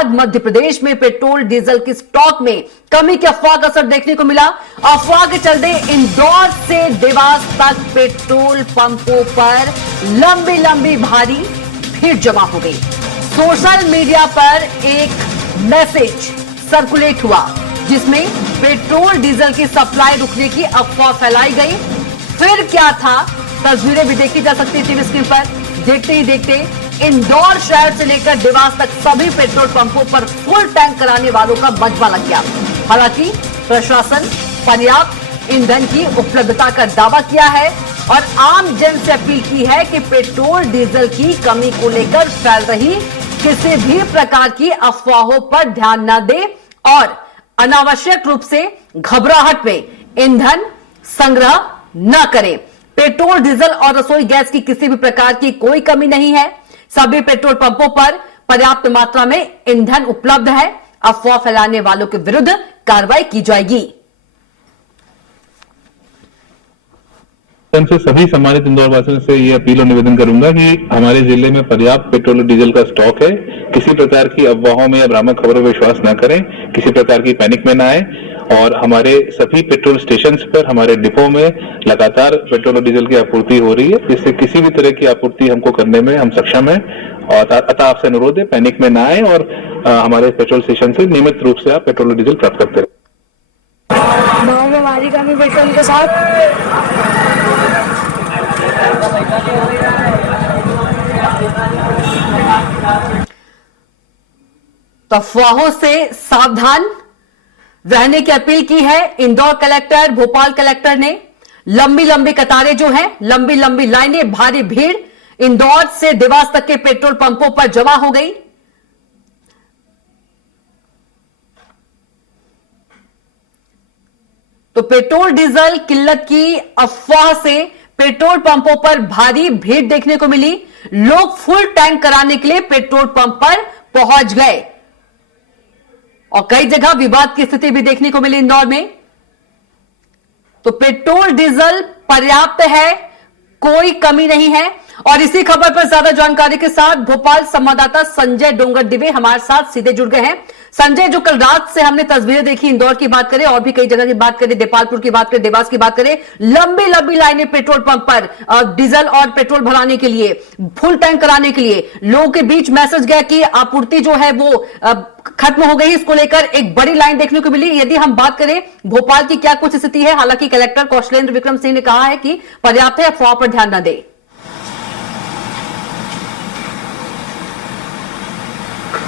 बाद मध्य प्रदेश में petrol diesel की स्टॉक में कमी के अफवाह का असर देखने को मिला। अफवाह के चलते इंदौर से देवास तक पेट्रोल पंपों पर लंबी लंबी भारी भीड़ जमा हो गई। सोशल मीडिया पर एक मैसेज सर्कुलेट हुआ जिसमें पेट्रोल डीजल की सप्लाई रुकने की अफवाह फैलाई गई। फिर क्या था, तस्वीरें भी देखी जा सकती है टीवी स्क्रीन पर। देखते ही देखते इंदौर शहर से लेकर देवास तक सभी पेट्रोल पंपों पर फुल टैंक कराने वालों का मजबा लग गया। हालांकि प्रशासन पर्याप्त ईंधन की उपलब्धता का दावा किया है और आम जन से अपील की है कि पेट्रोल डीजल की कमी को लेकर फैल रही किसी भी प्रकार की अफवाहों पर ध्यान न दे और अनावश्यक रूप से घबराहट में ईंधन संग्रह न करें। पेट्रोल डीजल और रसोई गैस की किसी भी प्रकार की कोई कमी नहीं है। सभी पेट्रोल पंपों पर पर्याप्त मात्रा में ईंधन उपलब्ध है। अफवाह फैलाने वालों के विरुद्ध कार्रवाई की जाएगी। से सभी सम्मानित इंदौर वासियों से ये अपील और निवेदन करूंगा कि हमारे जिले में पर्याप्त पेट्रोल और डीजल का स्टॉक है। किसी प्रकार की अफवाहों में या भ्रामक खबरों पर विश्वास न करें, किसी प्रकार की पैनिक में न आए और हमारे सभी पेट्रोल स्टेशन पर, हमारे डिपो में लगातार पेट्रोल और डीजल की आपूर्ति हो रही है, जिससे किसी भी तरह की आपूर्ति हमको करने में हम सक्षम है। और अतः आपसे अनुरोध है पैनिक में न आए और हमारे पेट्रोल स्टेशन से नियमित रूप से आप पेट्रोल और डीजल प्राप्त करते रहे। हमारी कमी पेट्रोल के साथ तो अफवाहों से सावधान रहने की अपील की है इंदौर कलेक्टर, भोपाल कलेक्टर ने। लंबी लंबी कतारें जो हैं, लंबी लंबी लाइनें, भारी भीड़ इंदौर से देवास तक के पेट्रोल पंपों पर जमा हो गई। तो पेट्रोल डीजल किल्लत की अफवाह से पेट्रोल पंपों पर भारी भीड़ देखने को मिली। लोग फुल टैंक कराने के लिए पेट्रोल पंप पर पहुंच गए और कई जगह विवाद की स्थिति भी देखने को मिली इंदौर में। तो पेट्रोल डीजल पर्याप्त है, कोई कमी नहीं है। और इसी खबर पर ज्यादा जानकारी के साथ भोपाल संवाददाता संजय डोंगरदिवे हमारे साथ सीधे जुड़ गए हैं। संजय, जो कल रात से हमने तस्वीरें देखी, इंदौर की बात करें और भी कई जगह की बात करें, देपालपुर की बात करें, देवास की बात करें, लंबी लंबी लाइनें पेट्रोल पंप पर डीजल और पेट्रोल भराने के लिए, फुल टैंक कराने के लिए। लोगों के बीच मैसेज गया कि आपूर्ति जो है वो खत्म हो गई। इसको लेकर एक बड़ी लाइन देखने को मिली। यदि हम बात करें भोपाल की, क्या कुछ स्थिति है? हालांकि कलेक्टर कौशलेंद्र विक्रम सिंह ने कहा है कि पर्याप्त है, अफवाह पर ध्यान न दे।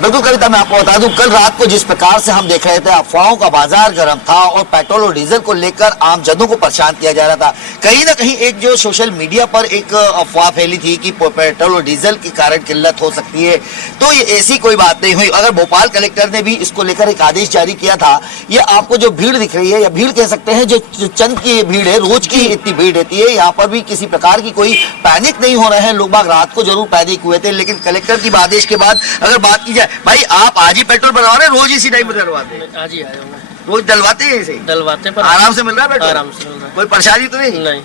बिल्कुल कविता, मैं आपको बता दूं, कल रात को जिस प्रकार से हम देख रहे थे, अफवाहों का बाजार गर्म था और पेट्रोल और डीजल को लेकर आम जनों को परेशान किया जा रहा था। कहीं ना कहीं एक जो सोशल मीडिया पर एक अफवाह फैली थी कि पेट्रोल और डीजल के कारण किल्लत हो सकती है, तो ये ऐसी कोई बात नहीं हुई। अगर भोपाल कलेक्टर ने भी इसको लेकर एक आदेश जारी किया था, ये आपको जो भीड़ दिख रही है, या भीड़ कह सकते हैं, जो चंद की भीड़ है, रोज की इतनी भीड़ रहती है, यहाँ पर भी किसी प्रकार की कोई पैनिक नहीं हो रहे हैं। लोग बाग रात को जरूर पैनिक हुए थे, लेकिन कलेक्टर की आदेश के बाद अगर बात की जाए, भाई आप आज ही पेट्रोल भरवा रहे हैं, रोज इसी टाइम पर डलवाते हैं? आज ही आया हूँ मैं। रोज डलवाते हैं ऐसे? डलवाते हैं, पर आराम से मिल रहा है पेट्रोल? आराम से मिल रहा है। कोई परेशानी तो नहीं? नहीं।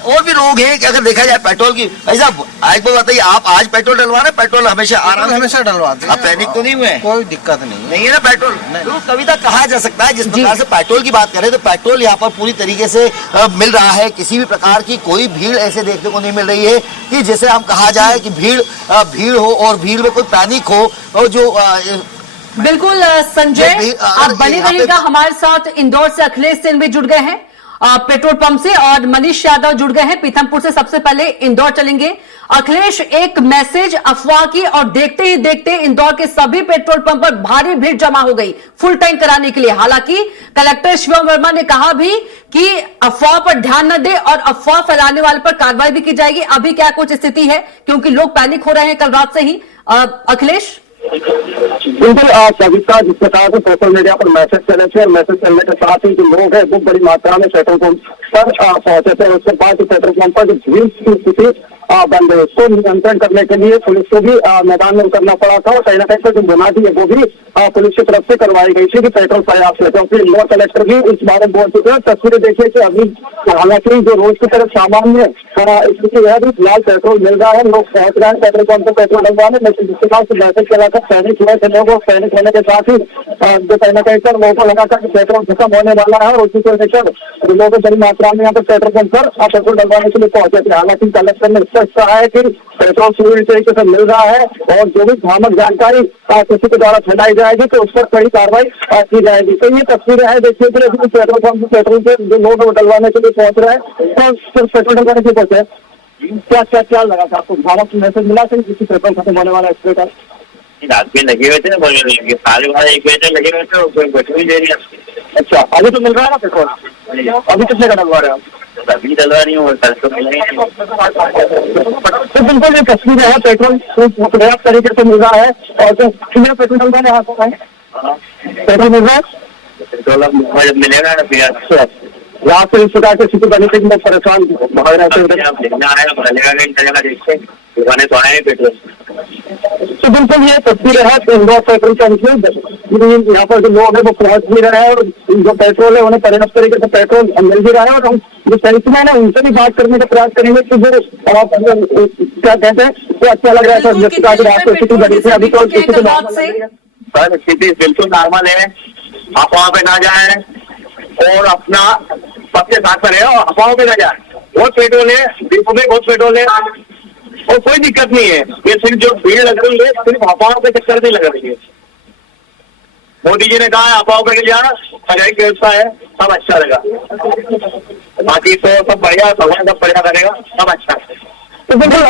और भी लोग हैं कि अगर देखा जाए पेट्रोल की, भाई साहब एक बात बताइए, आप आज पेट्रोल डलवा रहे हैं? पेट्रोल हमेशा आराम, हमेशा डलवाते हैं। आप पैनिक तो नहीं हुए? कोई दिक्कत नहीं है ना पेट्रोल? तो कविता कहा जा सकता है, जिस प्रकार से पेट्रोल की बात करें तो पेट्रोल यहाँ पर पूरी तरीके से मिल रहा है। किसी भी प्रकार की कोई भीड़ ऐसे देखने को नहीं मिल रही है कि जैसे हम कहा जाए कि भीड़ हो और भीड़ में कोई पैनिक हो। और जो बिल्कुल संजय, आप बने रहिएगा हमारे साथ। इंदौर से अखिलेश सिंह भी जुड़ गए हैं पेट्रोल पंप से, और मनीष यादव जुड़ गए हैं पीथमपुर से। सबसे पहले इंदौर चलेंगे। अखिलेश, एक मैसेज अफवाह की, और देखते ही देखते इंदौर के सभी पेट्रोल पंप पर भारी भीड़ जमा हो गई फुल टैंक कराने के लिए। हालांकि कलेक्टर शिवम वर्मा ने कहा भी कि अफवाह पर ध्यान न दे और अफवाह फैलाने वाले पर कार्रवाई भी की जाएगी। अभी क्या कुछ स्थिति है, क्योंकि लोग पैनिक हो रहे हैं कल रात से ही? अखिलेश, बिल्कुल कविता, जिस प्रकार से सोशल मीडिया पर मैसेज चले थे और मैसेज चलने के साथ ही जो लोग हैं वो बड़ी मात्रा में पेट्रोल पंप पर पहुंचे थे। उसके बाद पेट्रोल पंप पर जो भीड़ की स्थिति बंद है। इसको नियंत्रण करने के लिए पुलिस को भी मैदान में उतरना पड़ा था और कहीं ना कहीं जो बुनियादी है वो भी पुलिस की तरफ से करवाई गई थी कि पेट्रोल पर्याप्त है, क्योंकि इंदौर कलेक्टर भी इस बारे में बोल चुके हैं। तस्वीरें देखिए कि अभी हालांकि जो रोज की तरफ सामान्य स्थिति है अभी फिलहाल पेट्रोल मिल रहा है, लोग पहुंच रहे हैं पेट्रोल पंप पर पेट्रोल डलवाने, लेकिन जिसके बाद मैसेज चला था पैनिक हुए थे लोग, पैनिक होने के साथ ही जो कहीं ना कहीं लोगों को लगा था कि पेट्रोल खत्म होने वाला है और उसी को लेकर लोगों को बड़ी मात्रा में यहाँ पर पेट्रोल पंप पर पेट्रोल डलवाने के लिए पहुंचे थे। हालांकि कलेक्टर ने स्पष्ट कहा है कि पेट्रोल पूरी तरीके से मिल रहा है और जो भी भ्रामक जानकारी किसी के द्वारा फैलाई जाएगी तो उस पर कड़ी कार्रवाई की जाएगी। तो ये तस्वीरें हैं, देखिए कि पेट्रोल पंप पेट्रोल के जो लोग डलवाने के लिए पहुंच रहे हैं तो सिर्फ पेट्रोल डलवाने के लिए पहुंचे। क्या क्या क्या लगा था आपको, भ्रामक मैसेज मिला था किसी पेट्रोल खत्म होने वाला स्प्रे का? रात में लगे हुए थे ना, सारे वाले 1 बजे लगे हुए थे, कोई बैठे दे रही है। अच्छा, अभी तो मिल रहा है ना पेट्रोल? अभी कितने का डलवा रहे हैं? अभी डलवा रही हूँ, कल तो मिलेंगे। तो बिल्कुल ये तस्वीरें है, पेट्रोल पर्याप्त तरीके से मिल रहा है और जो पेट्रोल डलवाने हाथ है पेट्रोल मिल रहा है, पेट्रोल अब मिलेगा ना फिर यहाँ से इस प्रकार की स्थिति बनी थी, लोग परेशान भाग रहे थे। दुकानें तो आए पेट्रोल। तो बिल्कुल ये तस्वीरें है इंदौर पेट्रोल पंप में, यहाँ पर जो लोग हैं वो पहुंच भी रहे हैं और जो पेट्रोल है उन्हें पर्याप्त तरीके से पेट्रोल मिल भी रहा है। और हम जो सेल्समैन है उनसे भी बात करने का प्रयास करेंगे कि जो क्या कहते हैं वो अच्छा लग रहा है सर, जिस प्रकार की स्थिति बनी थी अभी तो सर स्थिति बिल्कुल नॉर्मल है। आप वहाँ पे ना जाए और अपना सबके साथ में रहे और अफवाहों पे ना जाए। बहुत पेट्रोल है, डिपो में बहुत पेट्रोल है और कोई दिक्कत नहीं है। ये सिर्फ जो भीड़ लग रही है सिर्फ अफवाहों के चक्कर नहीं लग रही है। मोदी जी ने कहा है अफवाहों पे जाना, सजाई की व्यवस्था है, सब अच्छा लगा। बाकी तो सब बढ़िया, भगवान सब बढ़िया करेगा, सब अच्छा है। तो बिल्कुल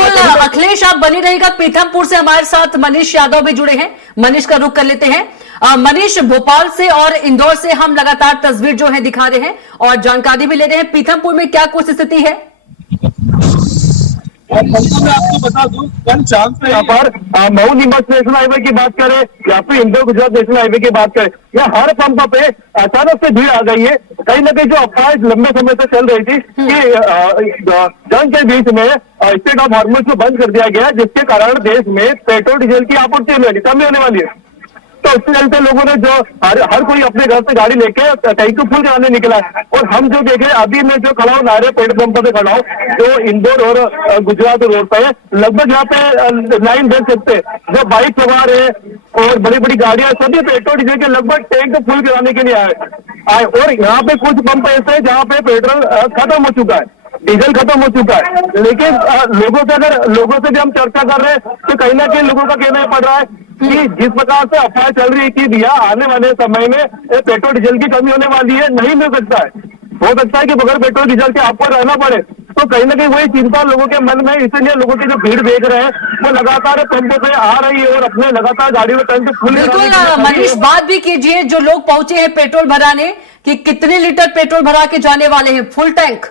अखिलेश आप बनी रहेगा। पीथमपुर से हमारे साथ मनीष यादव भी जुड़े हैं, मनीष का रुख कर लेते हैं। मनीष, भोपाल से और इंदौर से हम लगातार तस्वीर जो है दिखा रहे हैं और जानकारी भी ले रहे हैं। पीथमपुर में क्या कुछ स्थिति है? मैं आपको बता दूं, कल चांद से यहाँ पर मऊ नीमच नेशनल हाईवे की बात करें या फिर इंदौर गुजरात नेशनल हाईवे की बात करें, या हर पंप पे अचानक से भीड़ आ गई है। कहीं ना कहीं जो अफवाह लंबे समय से चल रही थी कि जंग के बीच में स्टेट ऑफ हार्मोन्स को बंद कर दिया गया, जिसके कारण देश में पेट्रोल डीजल की आपूर्ति कमी होने वाली है। तो उसके चलते लोगों ने जो हर कोई अपने घर से गाड़ी लेके टैंक को फुल कराने निकला है। और हम जो देखे अभी मैं जो खड़ा हूँ नारे पेट्रोल पंप पे खड़ा हूँ, जो इंदौर और गुजरात रोड पे है, लगभग यहाँ पे लाइन देख सकते हैं। जो बाइक सवार है और बड़ी बड़ी गाड़ियां सभी पेट्रोल डीजल के लगभग टैंक को फुल कराने के लिए आए। और यहाँ पे कुछ पंप ऐसे है जहाँ पे पेट्रोल खत्म हो चुका है, डीजल खत्म हो चुका है। लेकिन लोगों से भी हम चर्चा कर रहे हैं तो कहीं ना कहीं लोगों का कहना पड़ रहा है कि जिस प्रकार से अफवाह चल रही है कि भैया आने वाले समय में पेट्रोल डीजल की कमी होने वाली है, नहीं मिल सकता है। हो सकता है कि बगैर पेट्रोल डीजल के आपको रहना पड़े। तो कहीं ना कहीं वही चिंता लोगों के मन में, इसलिए लोगों की जो भीड़ देख रहे हैं वो लगातार पंपों पे आ रही है और अपने लगातार गाड़ी में टैंक फुल। बिल्कुल मनीष, बात भी कीजिए जो लोग पहुंचे हैं पेट्रोल भराने कि कितने लीटर पेट्रोल भरा के जाने वाले हैं फुल टैंक?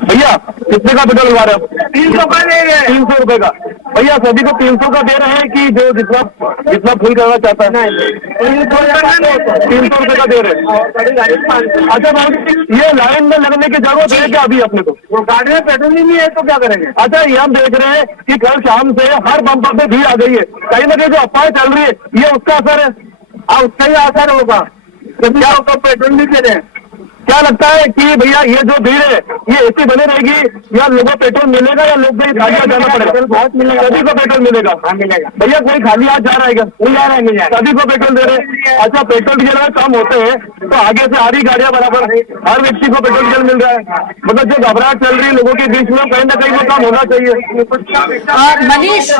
भैया कितने का पेट्रोल लगा रहे हो? 300 का दे रहे हैं। 300 रुपए का भैया, सभी को 300 का दे रहे हैं कि जो जितना फुल करना चाहता है 300 रुपए का दे रहे हैं। अच्छा भाई, ये लाइन में लगने की जरूरत है क्या अभी अपने को? वो गाड़ी में पेट्रोल ही नहीं है तो क्या करेंगे? अच्छा, ये हम देख रहे हैं कि कल शाम से हर पंप पे भीड़ आ गई है। कहीं ना कहीं जो अफवाह चल रही है ये उसका असर है, उसका ही असर होगा। क्या होगा, पेट्रोल नहीं दे रहे हैं? क्या लगता है कि भैया ये जो भीड़ है ये ऐसी बनी रहेगी या लोगों को पेट्रोल मिलेगा या लोग खाली हाथ जाना पड़ेगा? बहुत मिलेगा, सभी को पेट्रोल मिलेगा। हाँ मिलेगा भैया, कोई खाली हाथ जा रहा है क्या? नहीं जा रहा है, नहीं जा रहा, सभी को पेट्रोल दे रहे हैं। अच्छा, पेट्रोल डीजल अगर कम होते हैं तो आगे से आ रही गाड़ियां बराबर हर व्यक्ति को पेट्रोल डीजल मिल रहा है। मतलब जो घबराहट चल रही है लोगों के बीच में, कहीं ना कहीं वो कम होना चाहिए।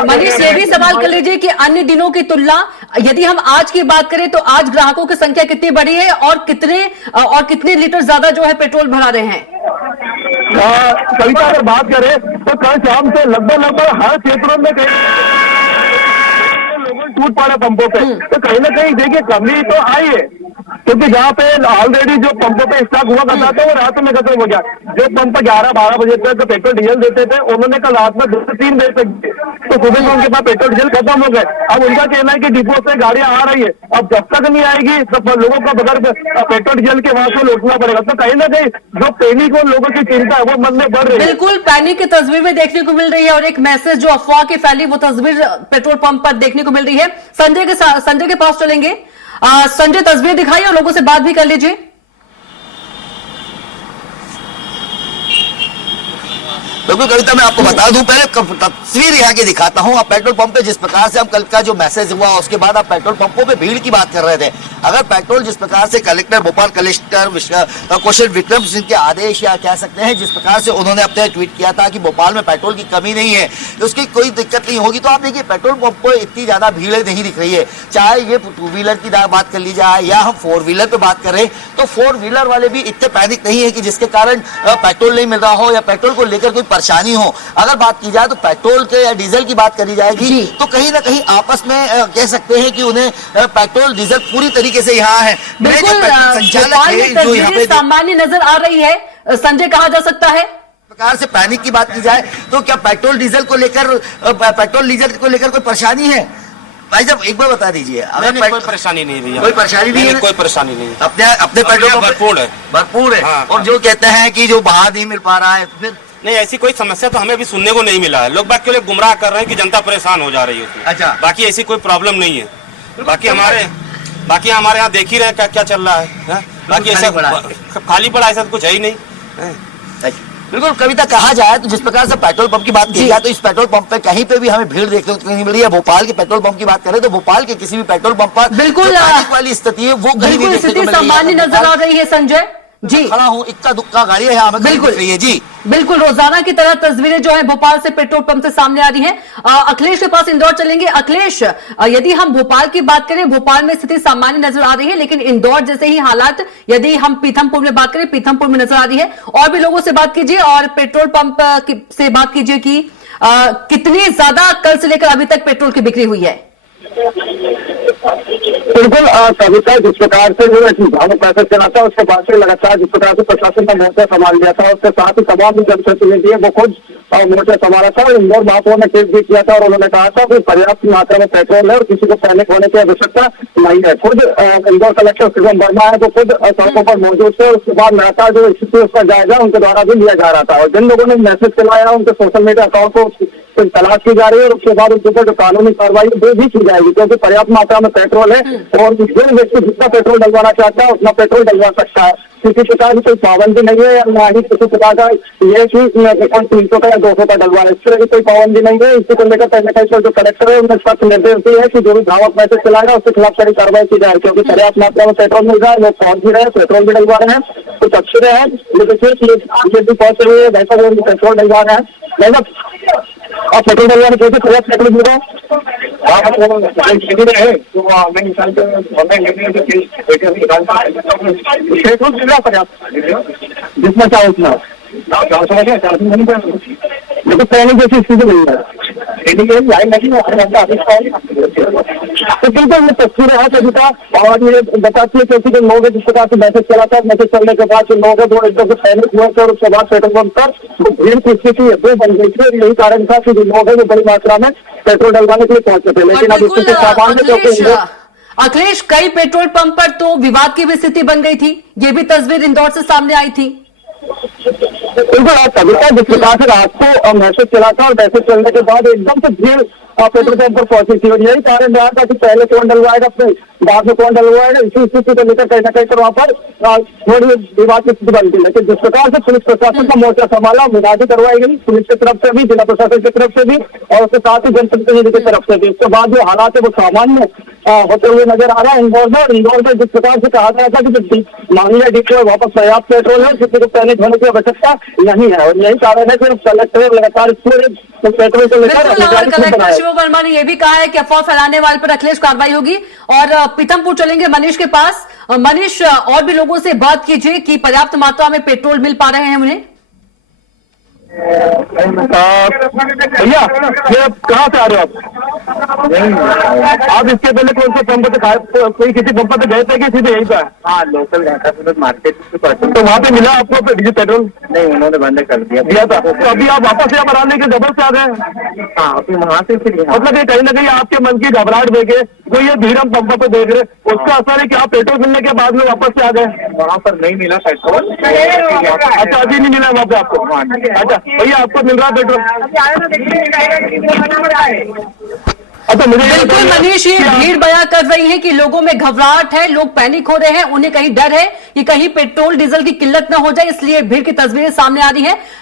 मनीष ये भी सवाल कर लीजिए कि अन्य दिनों की तुलना यदि हम आज की बात करें तो आज ग्राहकों की संख्या कितनी बड़ी है और कितने लीटर ज्यादा जो है पेट्रोल भरा रहे हैं? कविता अगर बात करें तो कल शाम से लगभग हर क्षेत्रों में लोग टूट पड़े पंपों पे। तो कहीं ना कहीं देखिए कमी तो आई है, क्योंकि जहाँ पे ऑलरेडी जो पंपों पे स्टॉक हुआ करता था वो रात में खत्म हो गया। जो पंप 11-12 बजे तक पेट्रोल डीजल देते थे उन्होंने कल रात में 2 से 3 बजे तक तो सुबह में उनके पास पेट्रोल डीजल खत्म हो गए। अब उनका कहना है कि डिपो से गाड़ियां आ रही है, अब जब तक नहीं आएगी तब लोगों को बगैर पेट्रोल डीजल के वहां से लौटना पड़ेगा। तो कहीं ना कहीं जो पैनिक और लोगों की चिंता है वो मन में बढ़ रही है। बिल्कुल पैनिक की तस्वीर में देखने को मिल रही है और एक मैसेज जो अफवाह की फैली वो तस्वीर पेट्रोल पंप पर देखने को मिल रही है। संजय के पास चलेंगे। संजय, तस्वीर दिखाइए और लोगों से बात भी कर लीजिए। बिल्कुल कविता, मैं आपको बता दूं, पहले तस्वीर यहाँ की दिखाता हूँ। आप पेट्रोल पंप पे जिस प्रकार से हम कल का जो मैसेज हुआ उसके बाद आप पेट्रोल पंपों पे भीड़ की बात कर रहे थे। अगर पेट्रोल जिस प्रकार से कलेक्टर, भोपाल कलेक्टर कौशल विक्रम सिंह के आदेश या कह सकते हैं जिस प्रकार से उन्होंने अपने ट्वीट किया था कि भोपाल में पेट्रोल की कमी नहीं है, उसकी कोई दिक्कत नहीं होगी, तो आप देखिए पेट्रोल पंप पर इतनी ज्यादा भीड़ नहीं दिख रही है। चाहे ये 2 व्हीलर की बात कर ली जाए या हम 4 व्हीलर पे बात करें, तो 4 व्हीलर वाले भी इतने पैनिक नहीं है कि जिसके कारण पेट्रोल नहीं मिल रहा हो या पेट्रोल को लेकर कोई परेशानी हो। अगर बात की जाए तो पेट्रोल के या डीजल की बात करी जाएगी तो कहीं ना कहीं आपस में कह सकते हैं कि उन्हें पेट्रोल डीजल पूरी तरीके से यहाँ है। बिल्कुल तस्वीर सामान्य नजर आ रही है। संजय, कहा जा सकता है प्रकार से पैनिक की बात की जाए तो क्या पेट्रोल डीजल को लेकर कोई परेशानी है? भाई साहब एक बार बता दीजिए। कोई परेशानी नहीं भैया, कोई परेशानी नहीं है, कोई परेशानी नहीं। अपने पेट्रोल भरपूर है। हाँ, और जो कहते हैं कि जो बाहर नहीं मिल पा रहा है, फिर नहीं ऐसी कोई समस्या तो हमें अभी सुनने को नहीं मिला है। लोग बात के लिए गुमराह कर रहे हैं कि जनता परेशान हो जा रही है उसमें। अच्छा, बाकी ऐसी कोई प्रॉब्लम नहीं है। बाकी हमारे यहाँ देख ही रहे क्या क्या चल रहा है। बाकी ऐसा खाली पड़ा ऐसा कुछ है ही नहीं। बिल्कुल कविता, कहा जाए तो जिस प्रकार से पेट्रोल पंप की बात की जाए तो इस पेट्रोल पंप पे कहीं पे भी हमें भीड़ देखने को नहीं मिल रही है। भोपाल के पेट्रोल पंप की बात करें तो भोपाल के किसी भी पेट्रोल पंप पर बिल्कुल वाली स्थिति है वो कहीं बिल्कुल स्थिति सामान्य नजर आ रही है। संजय जी, खड़ा हूँ, इक्का दुक्का गाड़ी है यहाँ बिल्कुल रही है जी। बिल्कुल रोजाना की तरह तस्वीरें जो है भोपाल से पेट्रोल पंप से सामने आ रही हैं। अखिलेश के पास इंदौर चलेंगे। अखिलेश, यदि हम भोपाल की बात करें, भोपाल में स्थिति सामान्य नजर आ रही है, लेकिन इंदौर जैसे ही हालात यदि हम पीथमपुर में बात करें, पीथमपुर में नजर आ रही है। और भी लोगों से बात कीजिए और पेट्रोल पंप से बात कीजिए कि कितनी ज्यादा कल से लेकर अभी तक पेट्रोल की बिक्री हुई है। बिल्कुल कविता, जिस प्रकार से जो भावुक पैसा चला था उसके बाद से लगातार जिस प्रकार से प्रशासन का मोर्चा संभाल लिया था, उसके साथ ही तमाम जनप्रतिनिधि है वो खुद मोर्चा संभाला था और इंदौर महापौर ने केस भी किया था और उन्होंने कहा था कि पर्याप्त मात्रा में पेट्रोल है और किसी को पैनिक होने की आवश्यकता नहीं है। खुद इंदौर कलेक्टर शिवम वर्मा है तो खुद सड़कों पर मौजूद थे। उसके बाद लगातार जो स्थिति उसका जायजा उनके द्वारा भी लिया जा रहा था और जिन लोगों ने मैसेज चलाया उनके सोशल मीडिया अकाउंट को तलाश की जा रही है और उसके बाद उनके ऊपर जो कानूनी कार्रवाई वो भी की जाएगी, क्योंकि पर्याप्त मात्रा में पेट्रोल है और जो व्यक्ति जितना पेट्रोल डलवाना चाहता है उतना पेट्रोल डलवा सकता है। किसी प्रकार की कोई पाबंदी नहीं है, ना ही किसी प्रकार का ये कि 300 का या 200 का डलवाना, इस तरह की कोई पाबंदी नहीं है। इसी को लेकर कहीं कहीं जो कलेक्टर है उन्हें सख्त निर्देश दिए है कि जो भी धावक मैसेज चलाएगा उसके खिलाफ कड़ी कार्रवाई की जाए, क्योंकि पर्याप्त मात्रा में पेट्रोल मिल रहा है, लोग पहुंच भी रहे हैं, पेट्रोल भी डलवा रहे हैं, कुछ अच्छे हैं लेकिन पहुंच रही है वैसा वो पेट्रोल डलवा रहे हैं। आप पेट्रोल डलवाने कैसे पर्याप्त पेट्रोल मिल रहा है पेट्रोल मिल रहा पर्याप्त जितना चाहे उतना, लेकिन पहले जैसी स्थिति नहीं है। तो बिल्कुल ये तस्वीरें है कविता और ये बताती है क्योंकि जो लोग जिस प्रकार से मैसेज चला था, मैसेज चलने के बाद जो लोग वो एकदम से पैनिक हुए थे और उसके बाद पेट्रोल पंप पर भीड़ की स्थिति वो बन गई थी और यही कारण था कि जो लोग हैं वो बड़ी मात्रा में पेट्रोल डलवाने के लिए पहुंचे थे। लेकिन अब इसके सामान्य अखिलेश, कई पेट्रोल पंप पर तो विवाद की भी स्थिति बन गई थी, ये भी तस्वीर इंदौर से सामने आई थी। बिल्कुल कविता, जिस प्रकार से रात को मैसेज चला था और मैसेज चलने के बाद एकदम से भीड़ पेट्रोल पंप पर पहुंची थी और यही कारण रहा था कि पहले कौन डलवाएगा अपने बाद में कौन डलवाएगा, इसी स्थिति को लेकर कहीं ना कहीं पर वहां पर थोड़ी विवाद की स्थिति बन गई। लेकिन जिस प्रकार से पुलिस प्रशासन का मोर्चा संभाला, मुनादी करवाई गई पुलिस की तरफ से भी, जिला प्रशासन की तरफ से भी और उसके साथ ही जनप्रतिनिधि की तरफ से भी। उसके बाद जो हालात है वो सामान्य होते हुए नजर आ रहा है इंदौर में। और इंदौर में जिस प्रकार से कहा गया था कि मांगलिया डिपो है वहां पर पर्याप्त पेट्रोल है, किसी को पैनिक होने की आवश्यकता नहीं है और यही कारण है कि कलेक्टर लगातार पेट्रोल को लेकर कलेक्टर शिव वर्मा ने यह भी कहा है कि अफवाह फैलाने वाले पर अखिलेश कार्रवाई होगी। और पीथमपुर चलेंगे मनीष के पास। मनीष, और भी लोगों से बात कीजिए कि पर्याप्त मात्रा में पेट्रोल मिल पा रहे हैं उन्हें। भैया ये कहाँ से आ रहे हो आप इसके पहले कौन से पंप पे कोई किसी पंप पे गए थे कि सीधे यहीं पे? हाँ लोकल जाता था मार्केट तो वहाँ पे मिला आपको डीजल पेट्रोल? नहीं उन्होंने बंद कर दिया था। तो अभी आप वापस यहाँ पर आने के डबल से आ गए? हाँ अभी वहाँ से फिर यहाँ मतलब ये कहीं ना कहीं आपके मन की घबराहट देखे जो ये भीड़ हम पंप पे देख रहे, उसका असर है कि आप पेट्रोल मिलने के बाद में वापस से आ गए? वहाँ पर नहीं मिला पेट्रोल। अच्छा अभी नहीं मिला वहाँ पे आपको? अच्छा भैया आपको मिल रहा है पेट्रोल? अच्छा मुझे ये बिल्कुल बताइए मनीष, ये कि आप- भीड़ बयां कर रही है कि लोगों में घबराहट है, लोग पैनिक हो रहे हैं, उन्हें कहीं डर है कि कहीं पेट्रोल डीजल की किल्लत ना हो जाए, इसलिए भीड़ की तस्वीरें सामने आ रही है।